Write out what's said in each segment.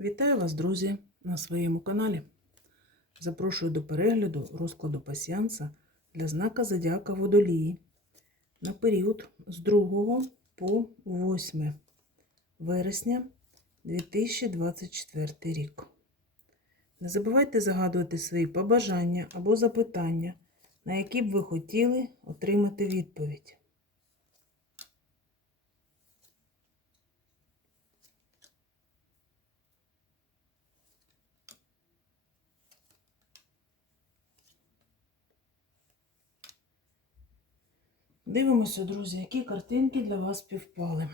Вітаю вас, друзі, на своєму каналі. Запрошую до перегляду розкладу пасіанса для знака Зодіака Водолії на період з 2 по 8 вересня 2024 рік. Не забувайте загадувати свої побажання або запитання, на які б ви хотіли отримати відповідь. Дивимося, друзі, які картинки для вас співпали.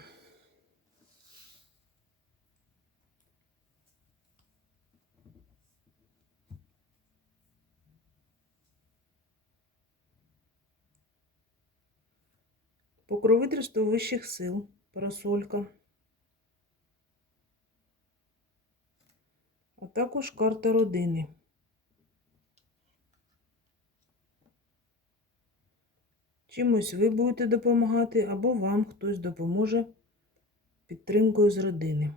Покровительство вищих сил, парасолька. А також карта родини. Чимось ви будете допомагати, або вам хтось допоможе підтримкою з родини.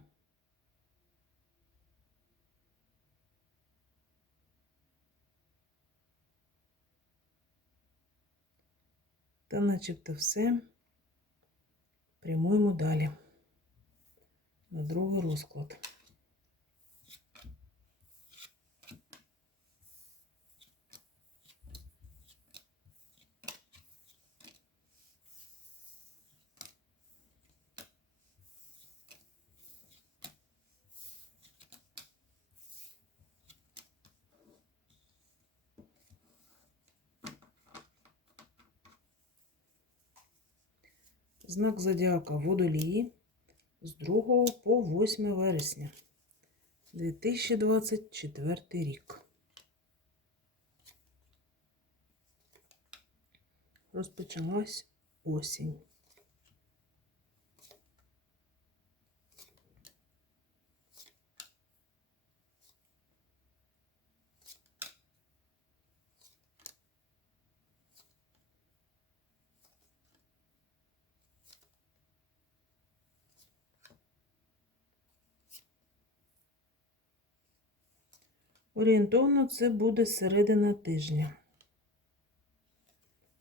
Та начебто все. Прямуємо далі на другий розклад. Знак зодіака Водолії з 2 по 8 вересня 2024 рік. Розпочалась осінь. Орієнтовно це буде середина тижня.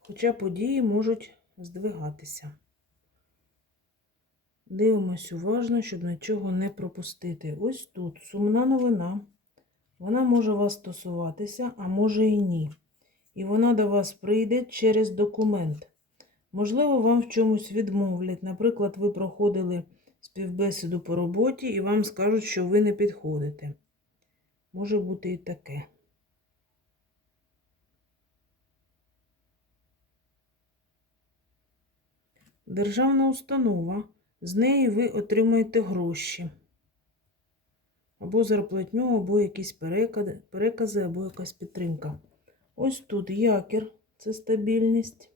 Хоча події можуть здвигатися. Дивимось уважно, щоб нічого не пропустити. Ось тут сумна новина. Вона може вас стосуватися, а може і ні. І вона до вас прийде через документ. Можливо, вам в чомусь відмовлять. Наприклад, ви проходили співбесіду по роботі і вам скажуть, що ви не підходите. Може бути і таке. Державна установа. З неї ви отримаєте гроші. Або зарплатню, або якісь перекази, або якась підтримка. Ось тут якір це стабільність.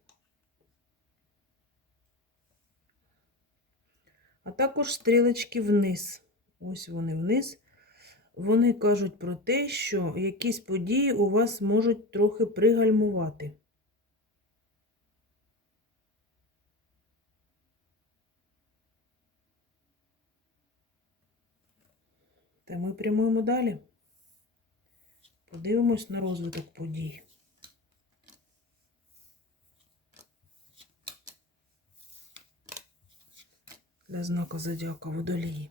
А також стрілочки вниз. Ось вони вниз. Вони кажуть про те, що якісь події у вас можуть трохи пригальмувати. Та ми прямуємо далі. Подивимось на розвиток подій. Для знака зодіака водолії.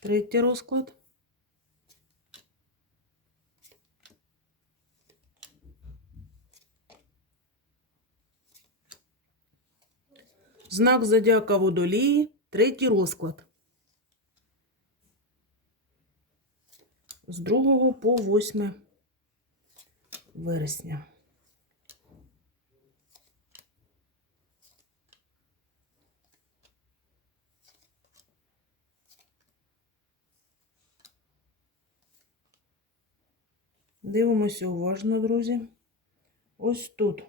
Третій розклад. Знак зодіака водолії, третій розклад. З 2 по 8 вересня. Дивимося уважно, друзі. Ось тут.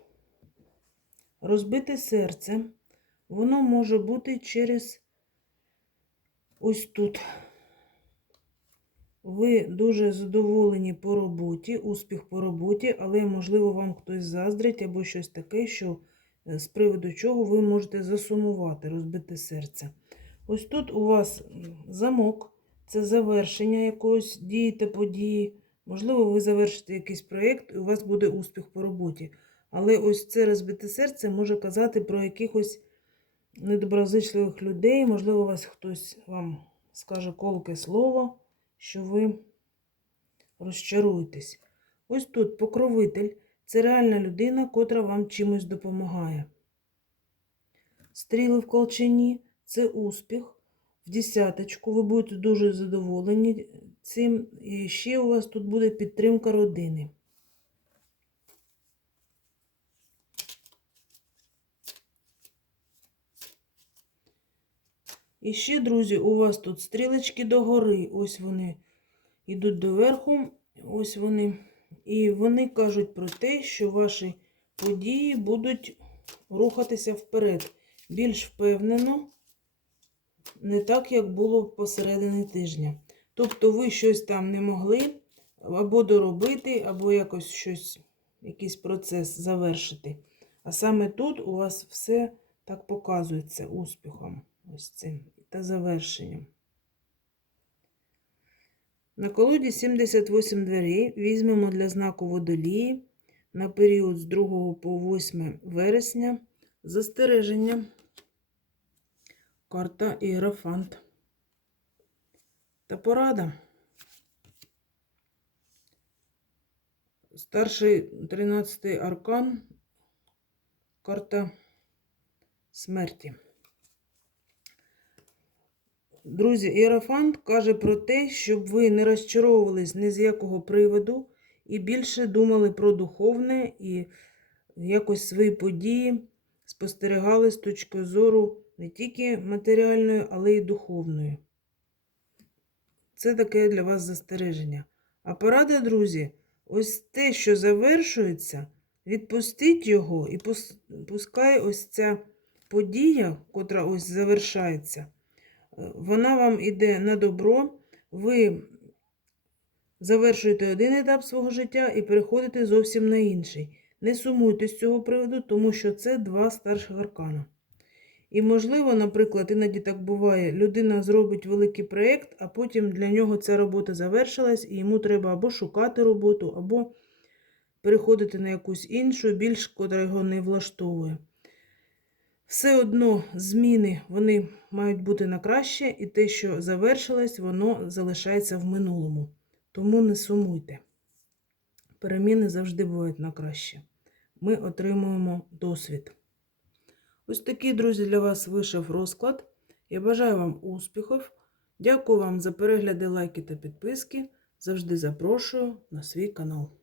Розбите серце. Воно може бути через ось тут. Ви дуже задоволені по роботі, успіх по роботі, але, можливо, вам хтось заздрить або щось таке, що е, з приводу чого ви можете засумувати, розбити серце. Ось тут у вас замок, це завершення якоїсь дії та події. Можливо, ви завершите якийсь проєкт і у вас буде успіх по роботі. Але ось це розбите серце може казати про якихось недоброзичливих людей. Можливо, вас хтось вам скаже колке слово, що ви розчаруєтесь. Ось тут покровитель це реальна людина, котра вам чимось допомагає. Стріли в колчані це успіх. Десяточку ви будете дуже задоволені цим. І ще у вас тут буде підтримка родини. І ще, друзі, у вас тут стрілочки догори. Ось вони йдуть доверху. Ось вони. І вони кажуть про те, що ваші події будуть рухатися вперед. Більш впевнено, не так, як було посередині тижня. Тобто ви щось там не могли або доробити, або якось щось, якийсь процес завершити. А саме тут у вас все так показується успіхом. Ось цим та завершенням. На колоді 78 дверей візьмемо для знаку водолії на період з 2 по 8 вересня застереження. Карта Іерофант. Та порада. Старший 13 аркан. Карта смерті. Друзі, Іерофант каже про те, щоб ви не розчаровувались ні з якого приводу і більше думали про духовне і якось свої події спостерігали з точки зору не тільки матеріальної, але й духовної. Це таке для вас застереження. А порада, друзі, ось те, що завершується, відпустіть його і пускай ось ця подія, котра ось завершається, е, вона вам іде на добро. Ви завершуєте один етап свого життя і переходите зовсім на інший. Не сумуйте з цього приводу, тому що це два старших аркана. І, можливо, наприклад, іноді так буває, людина зробить великий проєкт, а потім для нього ця робота завершилась, і йому треба або шукати роботу, або переходити на якусь іншу, більш котра його не влаштовує. Все одно зміни вони мають бути на краще, і те, що завершилось, воно залишається в минулому. Тому не сумуйте. Переміни завжди бувають на краще. Ми отримуємо досвід. Ось такий, друзі, для вас вийшов розклад. Я бажаю вам успіхів. Дякую вам за перегляди, лайки та підписки. Завжди запрошую на свій канал.